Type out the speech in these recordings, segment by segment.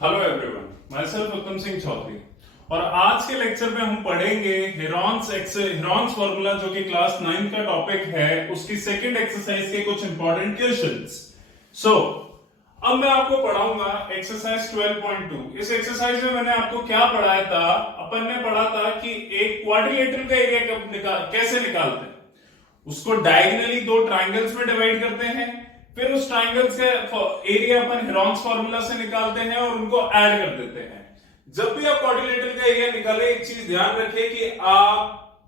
Hello everyone, my self उत्तम सिंह चौधरी। और आज के लेक्चर में हम पढ़ेंगे हेरॉन्स फॉर्मूला जो कि क्लास 9 का टॉपिक है, उसकी सेकंड एक्सरसाइज के कुछ इंपॉर्टेंट क्वेश्चंस। अब मैं आपको पढ़ाऊंगा एक्सरसाइज 12.2। इस एक्सरसाइज में मैंने आपको क्या पढ़ाया था? अपन ने पढ़ा था कि एक क्वाड्रिलेटरल का एरिया कैसे निकालते हैं। उसको डायगोनली दो ट्राइंगल्स में डिवाइड करते हैं, फिर उस ट्राइंगल्स का एरिया अपन हेरॉन्स फॉर्मूला से निकालते हैं और उनको ऐड कर देते हैं। जब भी आप क्वाड्रिलेटरल का एरिया निकालें, एक चीज ध्यान रखें कि आप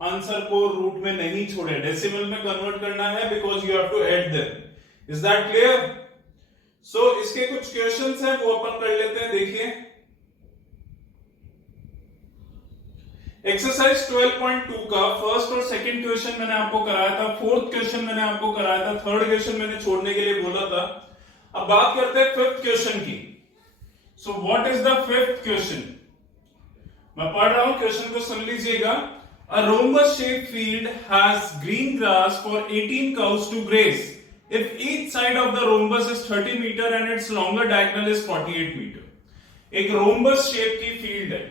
आंसर को रूट में नहीं छोड़े, डेसिमल में कन्वर्ट करना है, because you have to add them. Is that clear? इसके कुछ क्वेश्चंस हैं, वो अपन कर लेते हैं। देखिए, एक्सरसाइज 12.2 का फर्स्ट और सेकंड क्वेश्चन मैंने आपको कराया था, फोर्थ क्वेश्चन मैंने आपको कराया था, थर्ड क्वेश्चन मैंने छोड़ने के लिए बोला था। अब बात करते हैं फिफ्थ क्वेश्चन की। So what is the fifth question? मैं पढ़ रहा हूं, क्वेश्चन को सुन लीजिएगा। अ rhombus shaped field has green grass for 18 cows to graze if each side of the rhombus is 30 meter and its longer diagonal is 48 meter। एक rhombus shape की field है,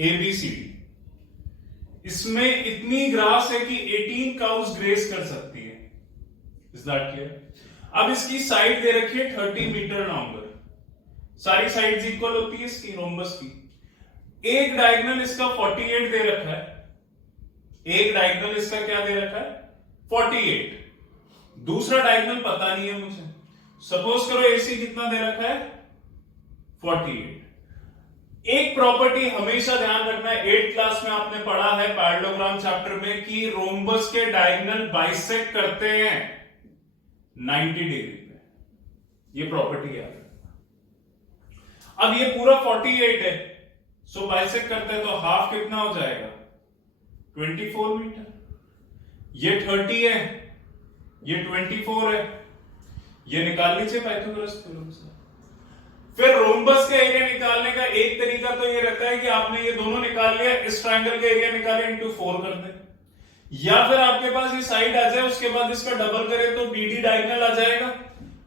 ABCD. इसमें इतनी ग्रास है कि 18 काउस ग्रेस कर सकती है। Is that clear? अब इसकी साइड दे रखी है 30 मीटर लॉन्गर। सारी साइड्स इक्वल होती है इसकी रोम्बस की। एक डायगोनल इसका 48 दे रखा है। एक डायगोनल इसका क्या दे रखा है? 48। दूसरा डायगोनल पता नहीं है मुझे। सपोज करो एसी कितना दे रखा है? 48। एक प्रॉपर्टी हमेशा ध्यान रखना है, 8th क्लास में आपने पढ़ा है पैरेललोग्राम चैप्टर में कि रोम्बस के डायगोनल बाइसेक्ट करते हैं 90 डिग्री पे। ये प्रॉपर्टी याद रखना। अब ये पूरा 48 है, सो बाइसेक्ट करते हैं तो हाफ कितना हो जाएगा? 24 मीटर। ये 30 है, ये 24 है। ये निकाल लीजिए पाइथागोरस थ्योरम से। फिर रोम्बस का एरिया निकालने का एक तरीका तो ये रहता है कि आपने ये दोनों निकाल लिया, इस ट्रायंगल का एरिया निकाले, इंटू 4 कर दे। या फिर आपके पास ये साइड आ जाए, उसके बाद इसका डबल करे तो बीडी डायगोनल आ जाएगा।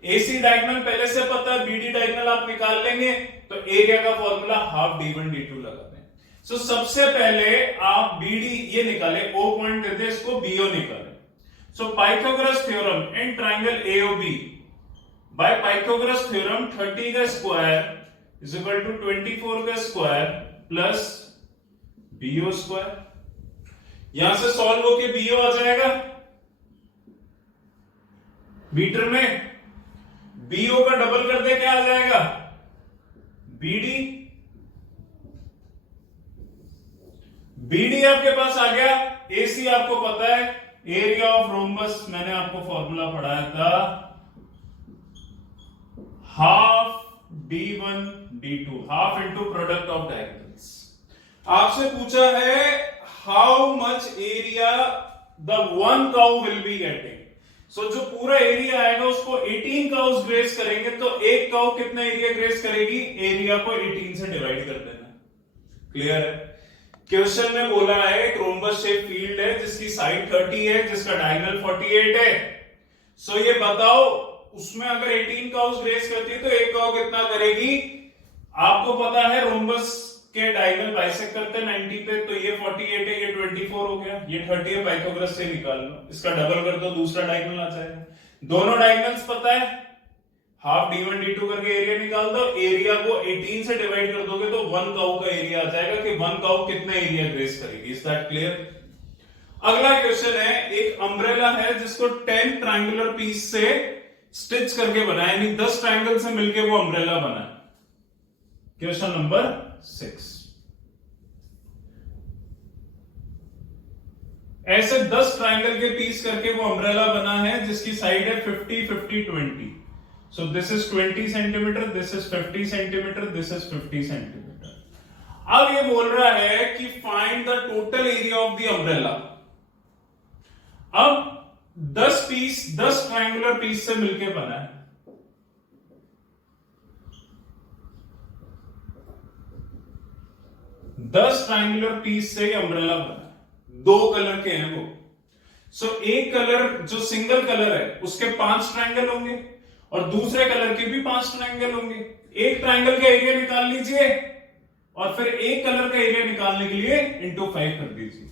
एसी डायगोनल पहले से पता है, बीडी डायगोनल आप निकाल लेंगे तो एरिया का फॉर्मूला हाफ d1 d2 लगाते हैं। सबसे पहले आप बीडी ये निकाले, ओ पॉइंट देते, इसको बीओ निकाले। Pythagoras theorem in triangle AOB by Pythagoras theorem 30 का स्क्वायर is equal to 24 का स्क्वायर प्लस BO स्क्वायर। यहां से सॉल्व होके BO आ जाएगा मीटर में। BO का डबल कर दे, क्या आ जाएगा? BD। BD आपके पास आ गया। AC आपको पता है, एरिया ऑफ रोम्बस मैंने आपको फॉर्मूला पढ़ाया था, half d1 d2, half into product of diagonals. आपसे पूछा है how much area the one cow will be getting. जो पूरा एरिया आएगा उसको 18 काउस ग्रेस करेंगे, तो एक काउ कितना एरिया ग्रेस करेगी? एरिया को 18 से डिवाइड कर देना। क्लियर है? क्वेश्चन में बोला है एक रोम्बस शेप फील्ड है जिसकी साइड 30 है, जिसका डायगोनल 48 है। ये बताओ उसमें अगर 18 काउस ग्रेस करती है तो एक काउ कितना करेगी? आपको पता है रोम्बस के डायगोनल बाइसेक्ट करते हैं 90 पे, तो ये 48 है, ये 24 हो गया, ये 30 है, पाइथागोरस से निकाल लो। इसका डबल कर दो, दूसरा डायगोनल आ जाएगा। दोनों डायगोनल्स पता है, हाफ d1 d2 करके एरिया निकाल दो। एरिया को 18 से डिवाइड कर दोगे तो 1 काउ का एरिया आ जाएगा कि 1 काउ कितना एरिया ग्रेस करेगी। Is that clear? अगला क्वेश्चन है, एक अम्ब्रेला है जिसको 10 ट्रायंगुलर पीस से स्टिच करके बनाया, यानी 10 ट्रायंगल से मिलकर वो अम्ब्रेला बना। Question number 6। ऐसे 10 ट्रायंगल के पीस करके वो अम्ब्रेला बना है जिसकी साइड है 50 50 20। This is 20 centimetre, this is 50 centimetre, this is 50 centimetre. अब ये बोल रहा है कि find the total area of the umbrella. अब 10 ट्रायंगुलर पीस से मिलके बना है। 10 ट्रायंगुलर पीस से अम्ब्रेला बना है, 2 कलर के हैं वो। सो एक कलर जो सिंगल कलर है उसके 5 ट्रायंगल होंगे और दूसरे कलर के भी 5 ट्रायंगल होंगे। एक ट्रायंगल का एरिया निकाल लीजिए और फिर एक कलर का एरिया निकालने के लिए इंटू 5 कर दीजिए।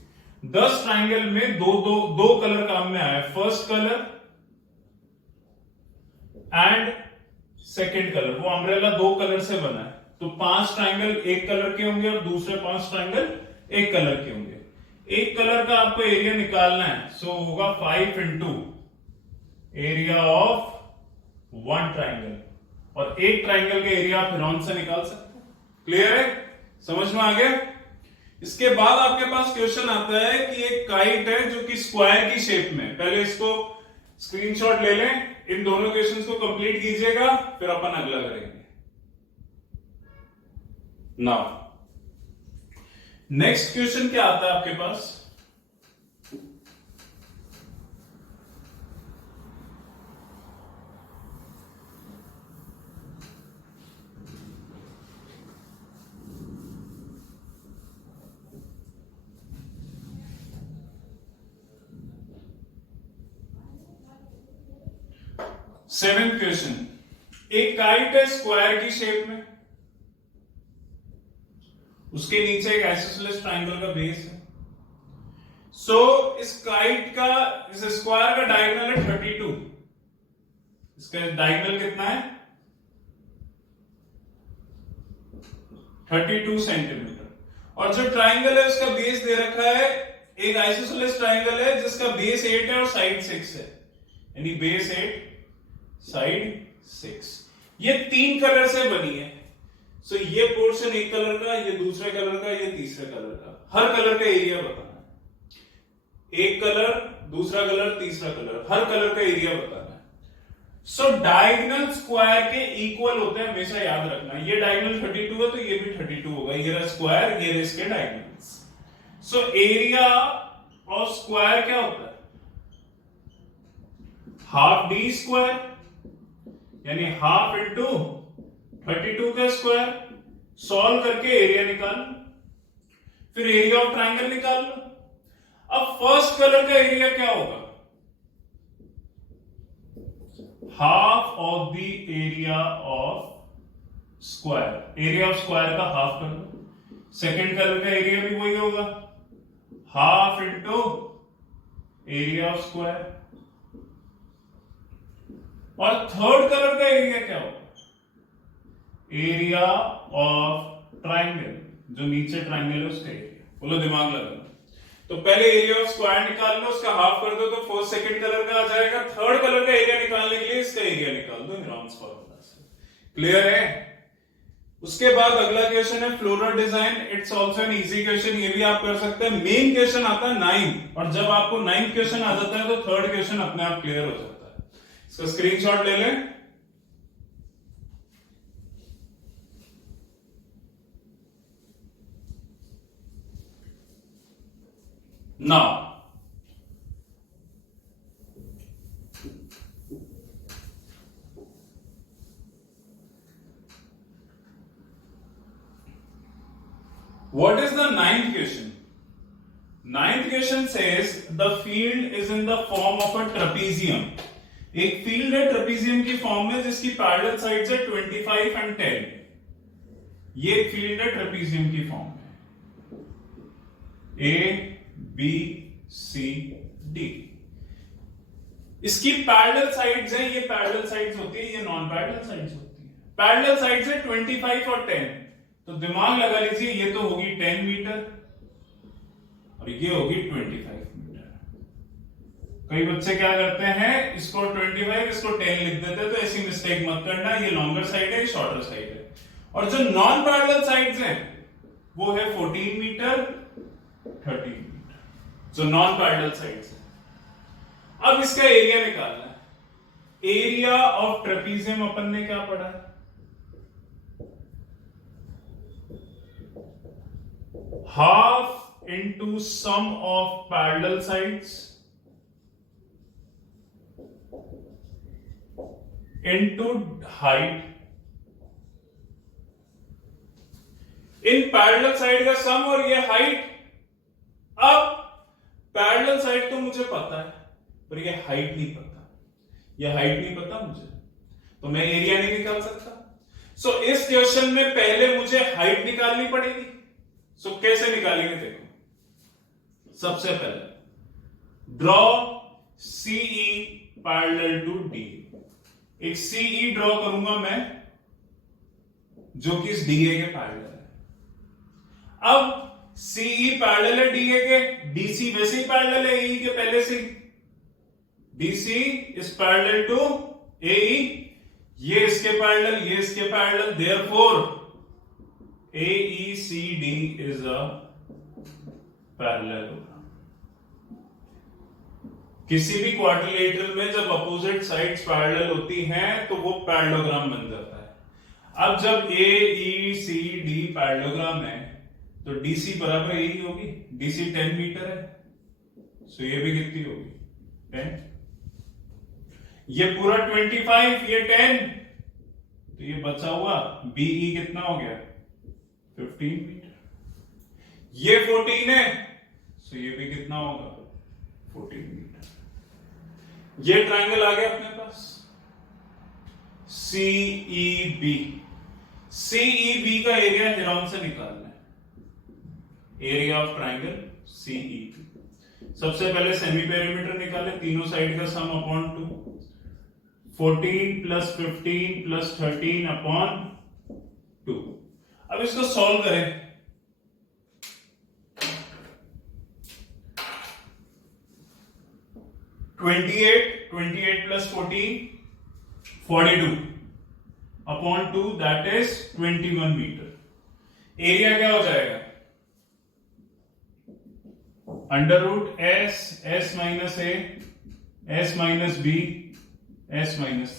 10 ट्रायंगल में दो कलर काम में आया, first colour and second colour. वो अम्ब्रेला 2 कलर से बना है, तो 5 ट्रायंगल एक कलर के होंगे और दूसरे 5 ट्रायंगल एक कलर के होंगे। एक कलर का आपको एरिया निकालना है, सो होगा 5 इंटू एरिया ऑफ 1 ट्रायंगल, और एक ट्रायंगल का एरिया आप फिर से निकाल सकते हैं। क्लियर है, समझ में आ गया। इसके बाद आपके पास क्वेश्चन आता है कि एक काइट है जो कि स्क्वायर की शेप में। पहले इसको स्क्रीनशॉट ले लें, इन दोनों क्वेश्चंस को कंप्लीट कीजिएगा, फिर अपन अगला करेंगे। नाउ नेक्स्ट क्वेश्चन क्या आता है आपके पास, सेवेंथ क्वेश्चन। एक काइट है स्क्वायर की शेप में, उसके नीचे एक आइसोसेलेस ट्रायंगल का बेस है। सो इस काइट का, इस स्क्वायर का डायगोनल है 32। इसका डायगोनल कितना है 32 सेंटीमीटर, और जो ट्रायंगल है उसका बेस दे रखा है, एक आइसोसेलेस ट्रायंगल है जिसका बेस 8 है और साइड 6 है, यानी बेस 8 साइड 6। ये 3 कलर से बनी है। सो ये पोर्शन एक कलर का, ये दूसरे कलर का, ये तीसरे कलर का। हर कलर का एरिया बताना है, एक कलर, दूसरा कलर, तीसरा कलर, हर कलर का एरिया बताना है। सो डायगोनल स्क्वायर के इक्वल होते हैं, हमेशा याद रखना। ये डायगोनल 32 है तो ये भी 32 होगा। ये रहा स्क्वायर, ये रहा इसके diagonals. So area of square क्या होता है, हाफ डी स्क्वायर, यानी हाफ इंटू 32 का स्क्वायर। सॉल्व करके एरिया निकाल, फिर एरिया ऑफ ट्रायंगल निकाल लो। अब फर्स्ट कलर का एरिया क्या होगा, half of the area of square. Area of square का हाफ कर लो। सेकेंड कलर का एरिया भी वही होगा, half into area of square. और थर्ड कलर का एरिया क्या होगा, एरिया ऑफ ट्रायंगल, जो नीचे ट्रायंगल है उसका एरिया। बोलो दिमाग लगा। तो पहले एरिया ऑफ स्क्वायर निकाल लो, उसका हाफ कर दो तो फर्स्ट सेकंड कलर का आ जाएगा। थर्ड कलर का एरिया निकालने के लिए इसका एरिया निकाल दो हेरोन्स फॉर्मूला से। क्लियर है। उसके बाद अगला क्वेश्चन है floral design. It's also an easy question, ये भी आप कर सकते हैं। मेन क्वेश्चन आता है 9, और जब आपको 9th क्वेश्चन आ जाता है तो थर्ड क्वेश्चन अपने आप क्लियर हो जाता है। इसका स्क्रीनशॉट ले लें। Now, what is the 9th question? 9th question says the field is in the form of a trapezium. एक फील्ड है ट्रेपेजियम की फॉर्म में जिसकी पैरेलल साइड्स है 25 एंड 10। ये एक फील्ड है ट्रेपेजियम की फॉर्म में, ए बी सी डी। इसकी पैरेलल साइड्स हैं, ये पैरेलल साइड्स होती है, ये नॉन पैरेलल साइड्स होती है। पैरेलल साइड्स है 25 और 10, तो दिमाग लगा लीजिए ये तो होगी 10 मीटर और ये होगी 25 मीटर। कई बच्चे क्या करते हैं, इसको 25 इसको 10 लिख देते हैं, तो ऐसी मिस्टेक मत करना। ये लॉन्गर साइड है, शॉर्टर साइड है। और जो नॉन पैरेलल साइड्स हैं वो है 14 मीटर 13 मीटर, जो नॉन पैरेलल साइड्स है। अब इसका एरिया निकालना है। एरिया ऑफ ट्रेपेजियम अपन ने क्या पढ़ा है, half into sum of parallel sides into height. इन पैरेलल साइड का सम और ये हाइट। अब पैरेलल साइड तो मुझे पता है, पर ये हाइट नहीं पता, ये हाइट नहीं पता मुझे, तो मैं एरिया नहीं निकाल सकता। सो इस क्वेश्चन में पहले मुझे हाइट निकालनी पड़ेगी। सो कैसे निकालेंगे देखो, सबसे पहले draw C E parallel to D. एक सीई ड्रॉ करूंगा मैं जो कि इस डीए के पैरेलल है। अब सीई पैरेलल है डीए के, डीसी वैसे ही पैरेलल है एई के पहले से। DC is parallel to AE, ये इसके पैरेलल, ये इसके parallel, therefore AECD is a parallel. किसी भी क्वाड्रिलेटरल में जब अपोजिट साइड्स पैरेलल होती हैं तो वो पैरेललोग्राम बन जाता है। अब जब एईसीडी पैरेललोग्राम है तो डीसी बराबर यही होगी, डीसी 10 मीटर है, सो ये भी कितनी होगी 10, ये पूरा 25, ये 10, तो ये बचा हुआ बीई कितना हो गया 15 मीटर, ये 14 है, सो ये भी कितना होगा 14 मीटर। ये ट्रायंगल आ गया अपने पास सीईबी। सीईबी का एरिया हेरोन से निकालना है, एरिया ऑफ ट्रायंगल सीईबी। सबसे पहले सेमी पेरीमीटर निकाले, तीनों साइड का sum upon 2, 14 plus 15 plus 13 upon 2। अब इसको सॉल्व करें, twenty eight plus 14 42 upon 2 that is 21 metre. Area क्या हो जाएगा under root S minus A S minus B S minus,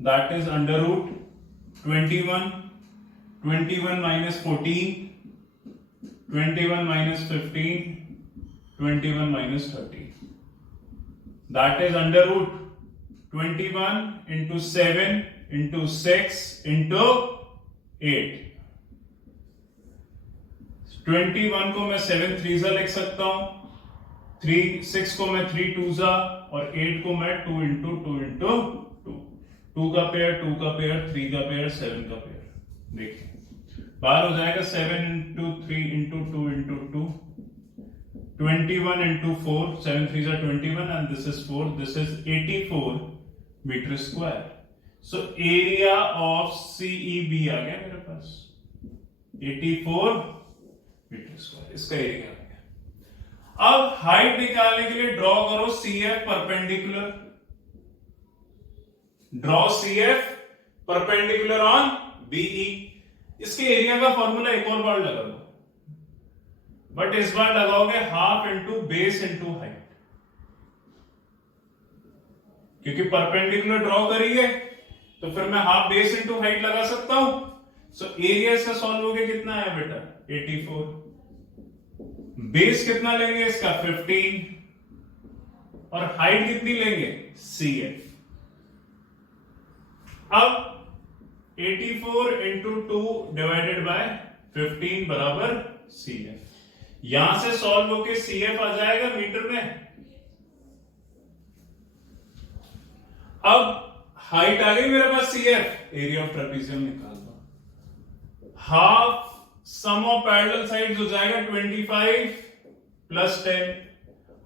that is under root 21 minus 14, 21 minus 15, 21 minus 13, that is under root 21 into 7 into 6 into 8। 21 को मैं 7 3 जा लिख सकता हूं, 6 को मैं 3 2 जा, और 8 को मैं 2 into 2 into 2, 2 का पेयर 2 का पेयर 3 का पेयर 7 का पेयर। देखिए बाहर हो जाएगा 7 into 3 into 2 into 2, 21 into 4, 7 3s are 21 and this is 4, this is 84 meter square। So area of CEB आ गया मेरे पास 84 meter square, इसका एरिया आ गया। अब हाइट निकालने के लिए ड्रॉ करो CF perpendicular, draw CF perpendicular on BE। इसके एरिया का फॉर्मूला एक और बार लगा दो, बट इस बार लगाओगे half into base into height, क्योंकि परपेंडिकुलर ड्रॉ करी है तो फिर मैं हाफ बेस इंटू हाइट लगा सकता हूं। सो एरिया इसका सॉल्व हो गया, कितना है बेटा 84, बेस कितना लेंगे इसका 15, और हाइट कितनी लेंगे CF। अब 84 इंटू 2 डिवाइडेड बाय 15 बराबर CF। यहां से सॉल्व होके CF आ जाएगा मीटर में। अब हाइट आ गई मेरे पास CF, एरिया ऑफ ट्रेपेजियम निकाल दो। Half sum of parallel sides हो जाएगा 25 प्लस 10,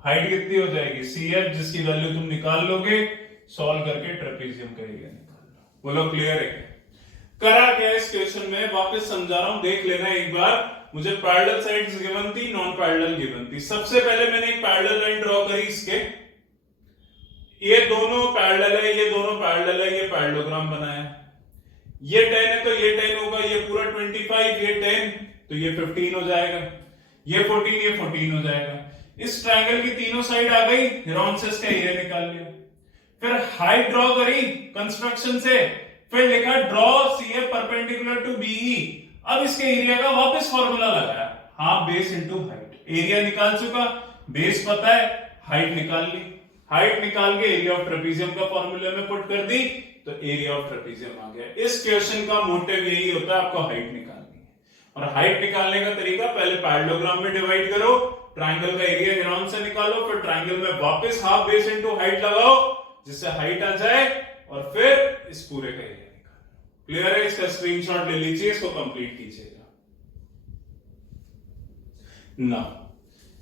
हाइट कितनी हो जाएगी CF, जिसकी वैल्यू तुम निकाल लोगे सॉल्व करके ट्रेपेजियम का एरिया निकाल लो। बोलो क्लियर है? करा क्या इस क्वेश्चन में, वापस समझा रहा हूं, देख लेना एक बार। मुझे पैरेलल साइड्स गिवन थी, नॉन पैरेलल गिवन थी। सबसे पहले मैंने एक पैरेलल लाइन ड्रॉ करी इसके, ये दोनों पैरेलल है, ये दोनों पैरेलल है, ये पैरेललोग्राम बनाया। ये 10 है तो ये 10 होगा, ये पूरा 25, ये 10 तो ये 15 हो जाएगा, ये 14, ये 14 हो जाएगा। इस ट्रायंगल की तीनों साइड आ गई, हेरोन से इसका एरिया निकाल लिया। फिर हाइट ड्रॉ करी कंस्ट्रक्शन से, फिर लिखा draw CF perpendicular to BE। अब इसके एरिया का वापस फॉर्मूला लगाया, half base into height. Area निकाल चुका, बेस पता है, हाइट निकाल ली। हाइट निकाल के एरिया ऑफ ट्रेपेजियम का फॉर्मूले में पुट कर दी तो एरिया ऑफ ट्रेपेजियम आ गया। इस क्वेश्चन का मोटिव यही होता है, आपको हाइट निकालनी है। और हाइट निकालने का तरीका, पहले पैरेललोग्राम में डिवाइड करो, ट्राइंगल का एरिया हेरॉन से निकालो, फिर ट्राइंगल में वापस हाफ बेस इनटू हाइट लगाओ जिससे हाइट आ जाए, और फिर इस पूरे का एरिया निकालो। क्लियर है? इसका स्क्रीनशॉट ले लीजिए, इसको कंप्लीट कीजिएगा ना।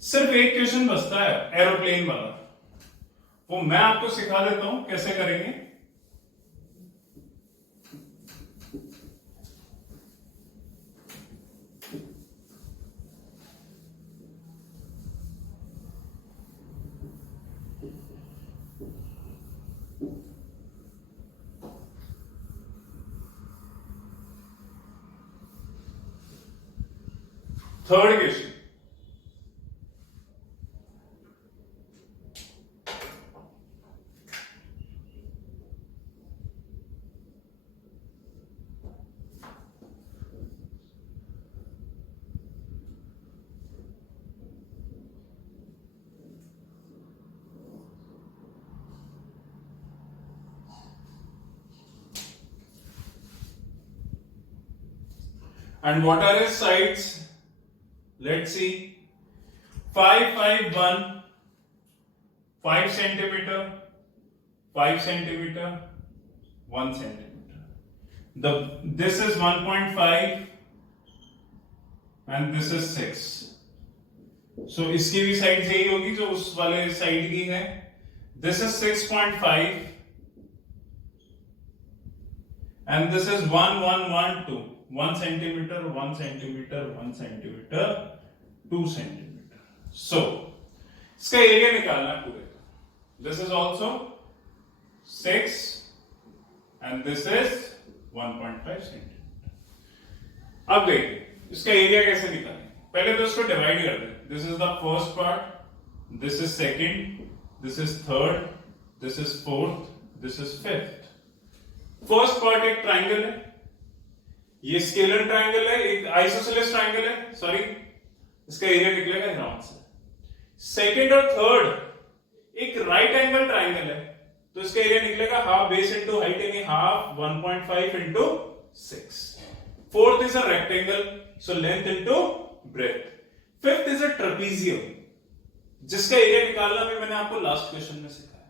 सिर्फ एक क्वेश्चन बचता है एरोप्लेन वाला, वो मैं आपको सिखा देता हूं कैसे करेंगे। Third question, and what are his sides? Let's see. 5, 5, 1, 5 centimeter, 5 centimeter, 1 centimeter. This is 1.5 and this is 6. So इसकी भी साइड यही होगी जो उस वाले साइड की है। This is 6.5 and this is 1, 1, 1, 2. 1 centimeter, 1 centimeter, 1 centimeter, 2 centimeter. So, इसका एरिया निकालना है पूरे का। This is also 6 and this is 1.5 centimeter. अब देखिए इसका एरिया कैसे निकालें। पहले तो इसको डिवाइड कर दें। This is the first part, this is second, this is third, this is fourth, this is fifth. First part एक ट्राइंगल है, ये स्केलर ट्राइंगल है, एक आइसोसेलेस ट्राइंगल है, सॉरी, इसका एरिया निकलेगा हेरॉन से। सेकंड और थर्ड एक राइट एंगल ट्राइंगल है, तो इसका एरिया निकलेगा हाफ बेस इनटू हाइट यानी half 1.5 into 6। Fourth is a rectangle, so length into breadth. Fifth is a trapezium, जिसका एरिया निकालना भी मैंने आपको लास्ट क्वेश्चन में सिखाया।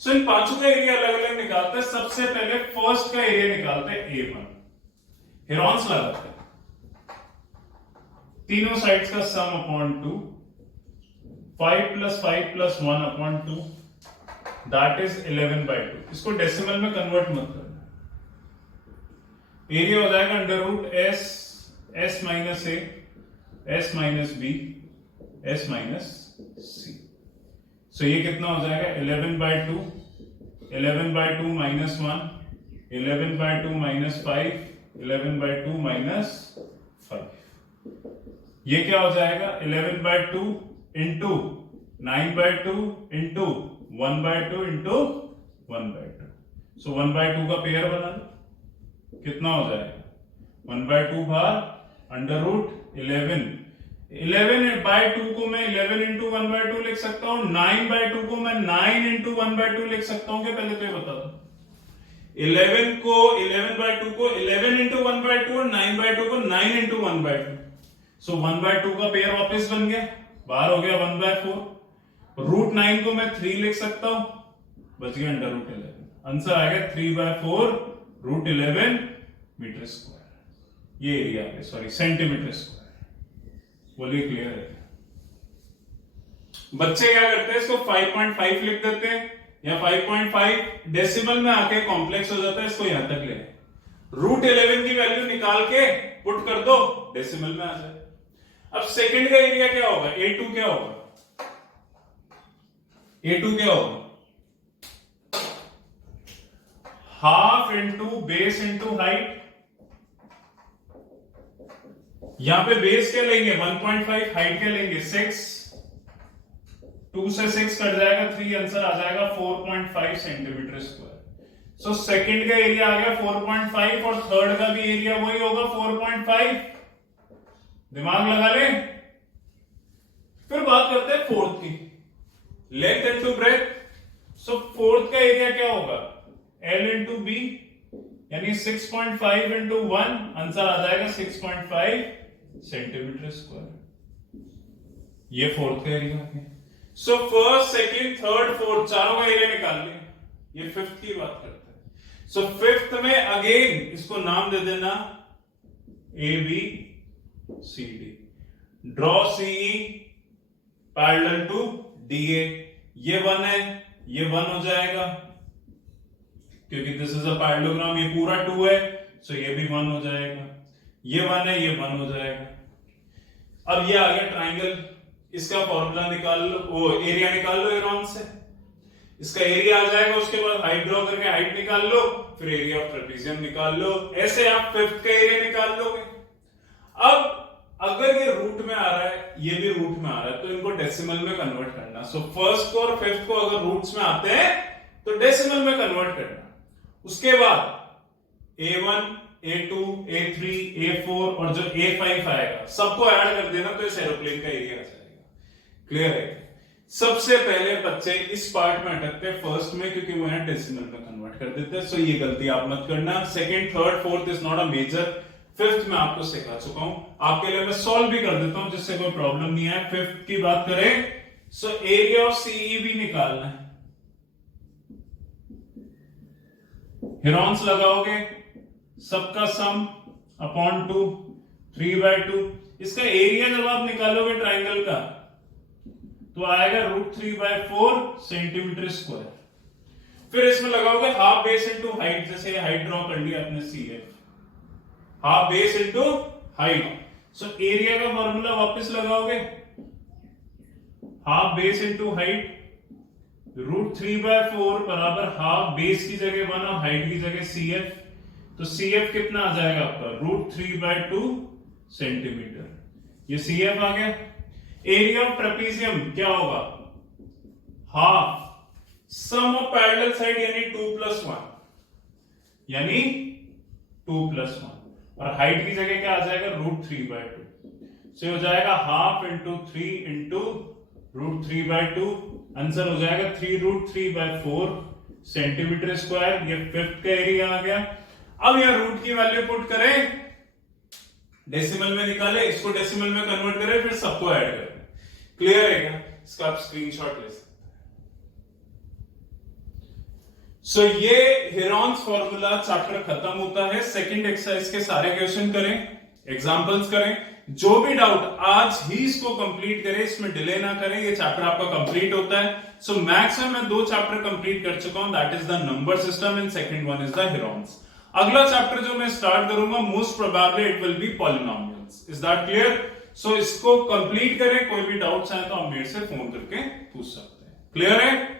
सो इन पांचों का एरिया अलग अलग निकालते हैं। सबसे पहले फर्स्ट का एरिया निकालते हैं A1, हेरॉन्स लगाते हैं। तीनों साइड्स का sum upon 2, 5 + 5 + 1 upon 2, that is 11/2। इसको डेसिमल में कन्वर्ट मत करना। एरिया हो जाएगा √S, S - A, S - B, S - C। सो ये कितना हो जाएगा 11/2, 11/2 - 1, 11/2 - 5, 11/2 - 5। ये क्या हो जाएगा 11/2 इंटू 9/2 इंटू 1/2 इंटू 1/2। सो 1/2 का पेयर बना लो, कितना हो जाएगा 1/2 भाग √11। 11/2 को मैं 11 इंटू 1/2 लिख सकता हूं, 9/2 को मैं 9 इंटू 1/2 लिख सकता हूं। क्या पहले तो ये बता दो, 11 को 11/2 को 11 इंटू 1/2 और 9/2 को 9 इंटू 1/2। सो 1/2 का पेयर वापस बन गया, बाहर हो गया 1/4। √9 को मैं 3 लिख सकता हूं, बच गया √11। आंसर आएगा 3/4 √11 मीटर स्क्वायर। ये एरिया आ गया, सॉरी सेंटीमीटर स्क्वायर। बोलिए क्लियर है? बच्चे क्या करते हैं, इसको 5.5 लिख देते हैं या 5.5 डेसिमल में आके कॉम्प्लेक्स हो जाता है, इसको यहां तक ले। √11 की वैल्यू निकाल के पुट कर दो, डेसिमल में आ जाए। अब सेकंड का एरिया क्या होगा, A2 क्या होगा, A2 क्या होगा, half into base into height. यहां पे बेस क्या लेंगे 1.5, हाइट क्या लेंगे 6, 2 से 6 कट जाएगा 3, आंसर आ जाएगा 4.5 सेंटीमीटर स्क्वायर। सो सेकंड का एरिया आ गया 4.5 और थर्ड का भी एरिया वही होगा 4.5। दिमाग लगा ले। फिर बात करते हैं फोर्थ की, लेंथ इंटू ब्रेथ। सो फोर्थ का एरिया क्या होगा L इंटू B यानी 6.5 इंटू 1, आंसर आ जाएगा 6.5 सेंटीमीटर स्क्वायर। ये फोर्थ का एरिया आ गया। So first, second, third, fourth चारों का एरिया निकाल लिया। ये फिफ्थ की बात करते हैं। सो फिफ्थ में अगेन इसको नाम दे देना A B C D. Draw C E parallel to D A. ये 1 है, ये 1 हो जाएगा क्योंकि दिस इज अ पैरेललोग्राम। ये पूरा 2 है, सो ये भी 1 हो जाएगा। ये 1 है, ये 1 हो जाएगा। अब ये आ गया ट्राइंगल। इसका फॉर्मूला निकाल लो, वो एरिया निकाल लो हेरोन से। इसका एरिया आ जाएगा, उसके बाद हाइट ड्रॉ करके हाइट निकाल लो, फिर एरिया ऑफ ट्रेपेजियम निकाल लो। ऐसे आप फिफ्थ का एरिया निकाल लोगे। अब अगर ये रूट में आ रहा है, ये भी रूट में आ रहा है, तो इनको डेसिमल में कन्वर्ट करना। सो फर्स्ट को और फिफ्थ को अगर रूट्स में आते हैं तो डेसिमल में कन्वर्ट करना। उसके बाद A1, A2, A3, A4 और जो A5 आएगा सबको ऐड कर देना, तो इस एरोप्लेन का एरिया आ जाएगा। क्लियर है? सबसे पहले बच्चे इस पार्ट में अटकते हैं फर्स्ट में, क्योंकि वो है डेसिमल में कन्वर्ट कर देते हैं। सो ये गलती आप मत करना। Second, third, fourth is not a major. Fifth में आपको सिखा चुका हूं, आपके लिए मैं सॉल्व भी कर देता हूं जिससे कोई प्रॉब्लम नहीं है। फिफ्थ की बात करें, सो एरिया ऑफ सीई भी निकालना है। हेरॉन्स लगाओगे, सबका सम अपॉन 2, 3/2। इसका एरिया जब आप निकालोगे ट्राइंगल का तो आएगा √3/4 सेंटीमीटर स्क्वायर। फिर इसमें लगाओगे हाफ बेस इनटू हाइट, जैसे हाइट ड्रॉ कर लिया अपने CF, half base into height. So area का फॉर्मूला वापस लगाओगे, हाफ बेस इनटू हाइट, √3/4 बराबर हाफ बेस की जगह 1 और हाइट की जगह CF। तो CF कितना आ जाएगा आपका? √3/2 सेंटीमीटर। ये CF आ गया। एरिया ऑफ ट्रेपेजियम क्या होगा? Half sum of parallel side यानी 2+1, यानी 2+1, और हाइट की जगह क्या आ जाएगा? √3/2 से हो जाएगा हाफ इंटू 3 इंटू √3/2। आंसर हो जाएगा 3√3/4 सेंटीमीटर स्क्वायर। ये फिफ्थ का एरिया आ गया। अब यहां रूट की वैल्यू पुट करें, डेसिमल में निकाले, इसको डेसिमल में कन्वर्ट करें, फिर सबको ऐड करें। क्लियर है क्या? इसका आप स्क्रीनशॉट ले सकते हैं। सो ये हेरॉन्स फॉर्मूला चैप्टर खत्म होता है। सेकंड एक्सरसाइज के सारे क्वेश्चन करें, एग्जांपल्स करें। जो भी डाउट आज ही इसको कंप्लीट करें, इसमें डिले ना करें, ये चैप्टर आपका कंप्लीट होता है। सो मैथ्स में मैं 2 चैप्टर कंप्लीट कर चुका हूं, that is the number system and second one is the Heron's. अगला चैप्टर जो मैं स्टार्ट करूंगा, most probably it will be polynomials. Is that clear? So इसको कंप्लीट करें, कोई भी डाउट्स आए तो आप मेरे से फोन करके पूछ सकते हैं। क्लियर है?